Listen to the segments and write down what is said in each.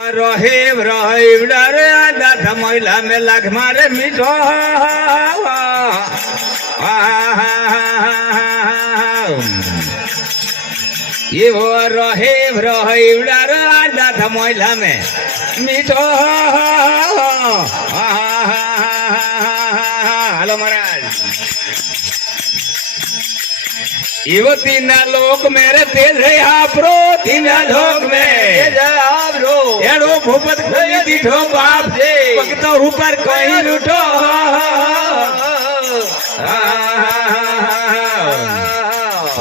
रहे रहे डरे आधा महिला में लाख मारे मीठो ये वो रहे रहे डरे आधा महिला में मीठो हेलो महाराज इवो तीन लोक मेरे तेज है आपरो तीन लोक में एड़ो भूपत कोई दिठो बाप दे पकतो ऊपर कहीं लूटो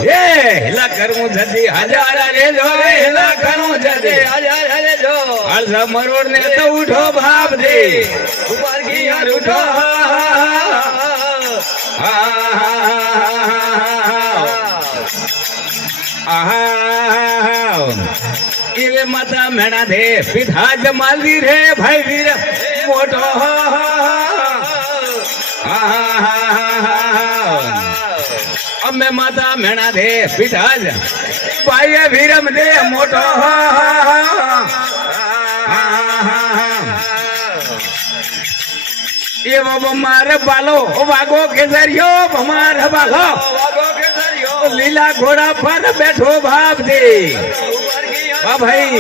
ये हिला करूं जदी हजार रे जो हिला करूं जदी हजार रे जो अलसा मरोड़ ने तो उठो बाप दे ऊपर की लूटो इवे माता मेणा दे पिता जमाली रे भाई वीर मोटो अम्मे माता मेणा दे पिता भाई वीरम दे मोटो ये वो बमार बालो वागो के जरियो बमार बालो लीला घोड़ा पर बैठो भाप दे भाई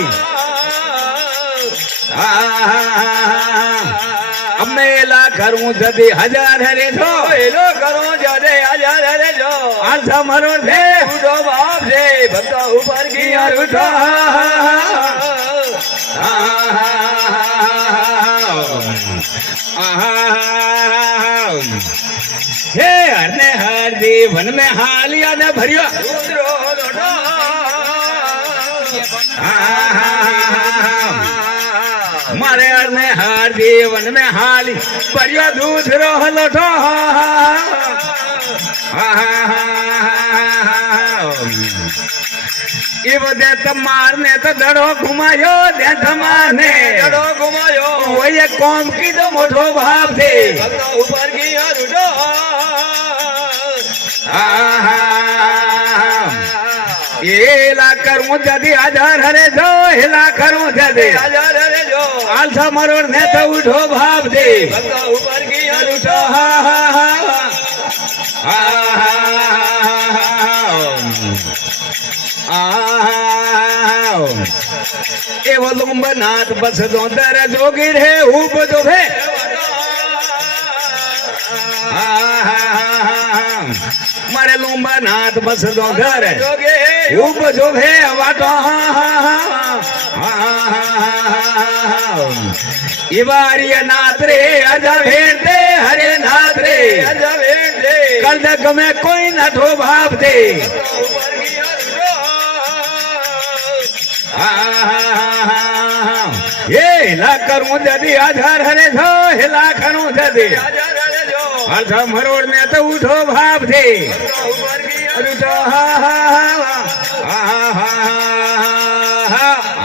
अब मैं एला करूं जदे हजार हरे जो एलो करूं जदे हजार हरे जो अर्थ मरो दे उठो बाप दे भक्ता ऊपर की यार उठो हे हरने हर दी वन में हालिया ने भरियो मारे हरने हर दी वन में हाली भरियो दूध रो लोटो इवो दे तो मारने तो दड़ो घुमायो दे तो मारने दड़ो घुमायो वो ये कौम की तो मोटो भाव दे ऊपर की यार उठो हिला करूं जदी हजार हरे जो हिला करूं जदी हजार हरे जो आलसा मरोड़ ने तो उठो भाव दे ऊपर की यार उठो एवं लुम्बनाथ बस दो दर जोगिर है ऊप जो है मारे लुम्बनाथ बस दो दर ऊप जो है वाटो इवारी नाथ रे अजा भेड़ दे हरे नाथ रे अजा भेड़ दे कल तक में कोई न ठो भाप दे ये हिला करूं जदी हजार हरे जो हिला करूं जदी अच्छा मरोड़ में तो उठो भाप दे उठो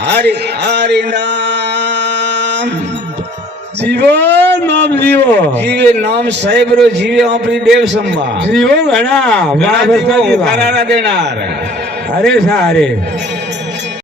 हरि हरि नाम जीवो नाम जीवो जीवे नाम साहेब रो जीवे अपनी देव संभा जीवो घना करारा देनार अरे सारे